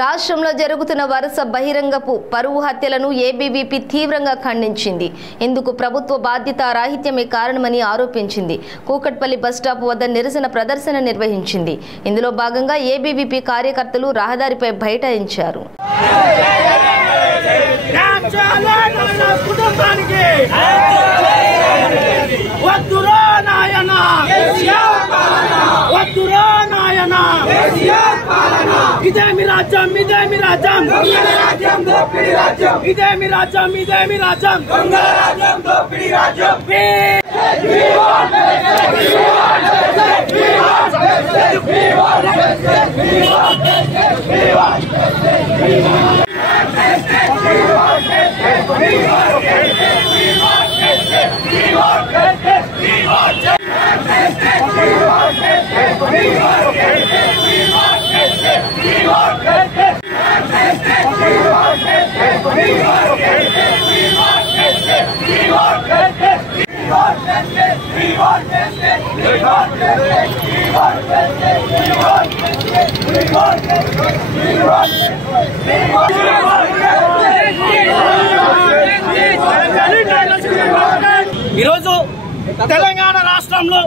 రాష్ట్రంలో జరుగుతున్న వరుస బహిరంగపు పరువు హత్యలను ఏబీవీపీ తీవ్రంగా ఖండించింది. ఇందుకు ప్రభుత్వ బాధ్యత రాహిత్యమే కారణమని ఆరోపించింది. కూకట్పల్లి బస్టాప్ వద్ద నిరసన ప్రదర్శన నిర్వహించింది. ఇందులో భాగంగా ఏబీవీపీ కార్యకర్తలు రహదారిపై బైఠాయించారు. ఇదేమి రాజ్యం ఇదేమి రాజ్యం ఇదేమి రాజ్యం ఇదేమి రాజ్యం దోపిడీ రాజ్యం ఈరోజు తెలంగాణ రాష్ట్రంలో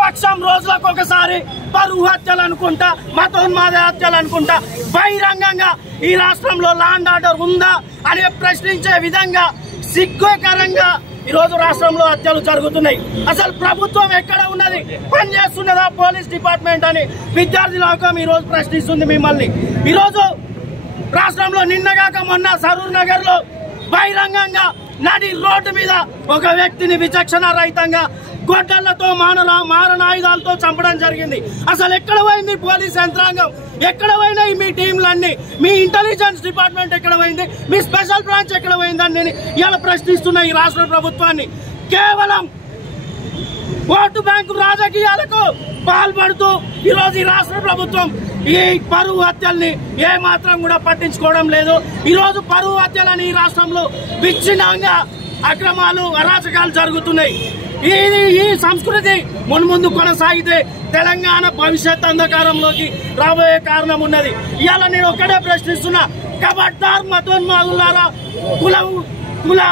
పక్షం రోజులకు ఒకసారి పరువు హత్యలు అనుకుంటా, మతోన్మాద హత్యలు అనుకుంటా బహిరంగంగా ఈ రాష్ట్రంలో లా అండ్ ఆర్డర్ ఉందా అని ప్రశ్నించే విధంగా సిగ్గుకరంగా ఈరోజు రాష్ట్రంలో హత్యలు జరుగుతున్నాయి. అసలు ప్రభుత్వం ఎక్కడ ఉన్నది, పనిచేస్తున్నదా పోలీస్ డిపార్ట్మెంట్ అని విద్యార్థి లోకం ఈరోజు ప్రశ్నిస్తుంది మిమ్మల్ని. ఈరోజు రాష్ట్రంలో నిన్నగాక మొన్న సరూర్ నగర్ లో బహిరంగంగా నడి రోడ్డు మీద ఒక వ్యక్తిని విచక్షణ రహితంగా గొడ్డళ్లతో మారణాయుధాలతో చంపడం జరిగింది. అసలు ఎక్కడ పోయింది పోలీస్ యంత్రాంగం, ఎక్కడ పోయినాయి మీ టీంలన్నీ, మీ ఇంటెలిజెన్స్ డిపార్ట్మెంట్ ఎక్కడ పోయింది, మీ స్పెషల్ బ్రాంచ్ ఎక్కడ పోయిందని నేను ఇలా ప్రశ్నిస్తున్నా ఈ రాష్ట్ర ప్రభుత్వాన్ని. కేవలం ఓటు బ్యాంకు రాజకీయాలకు పాల్పడుతూ ఈరోజు ఈ రాష్ట్ర ప్రభుత్వం ఈ పరువు హత్యల్ని ఏ మాత్రం కూడా పట్టించుకోవడం లేదు. ఈరోజు పరువు హత్యలని ఈ రాష్ట్రంలో విచ్ఛిన్నంగా అక్రమాలు అరాచకాలు జరుగుతున్నాయి. ఈ సంస్కృతి మున్ముందు కొనసాగితే తెలంగాణ భవిష్యత్ అంధకారంలోకి రాబోయే కారణం ఉన్నది. ఇవాళ నేను ఒక్కడే ప్రశ్నిస్తున్నా, కబడ్దార్ మతోన్మాదులారా, కుల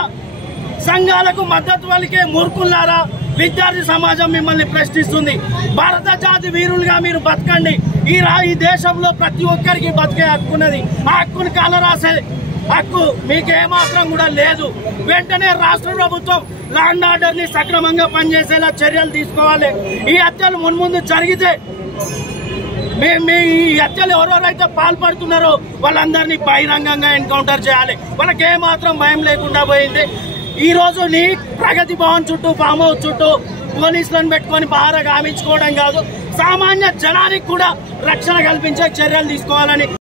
సంఘాలకు మద్దతు పలికే మూర్ఖులారా, విద్యార్థి సమాజం మిమ్మల్ని ప్రశ్నిస్తుంది. భారత జాతి వీరులుగా మీరు బతకండి. ఈ దేశంలో ప్రతి ఒక్కరికి బతికే హక్కున్నది. ఆ హక్కును కాలరాసే హక్కు మీకు ఏమాత్రం కూడా లేదు. వెంటనే రాష్ట్ర ప్రభుత్వం లా అండ్ ఆర్డర్ ని సక్రమంగా పనిచేసేలా చర్యలు తీసుకోవాలి. ఈ హత్యలు మున్ముందు జరిగితే ఈ హత్యలు ఎవరెవరైతే పాల్పడుతున్నారో వాళ్ళందరినీ బహిరంగంగా ఎన్కౌంటర్ చేయాలి. వాళ్ళకి ఏమాత్రం భయం లేకుండా పోయింది. ఈ రోజు నీ ప్రగతి భవన్ చుట్టూ, ఫామ్ హౌస్ చుట్టూ పోలీసులను పెట్టుకొని బాగా గామించుకోవడం కాదు, సామాన్య జనానికి కూడా రక్షణ కల్పించే చర్యలు తీసుకోవాలని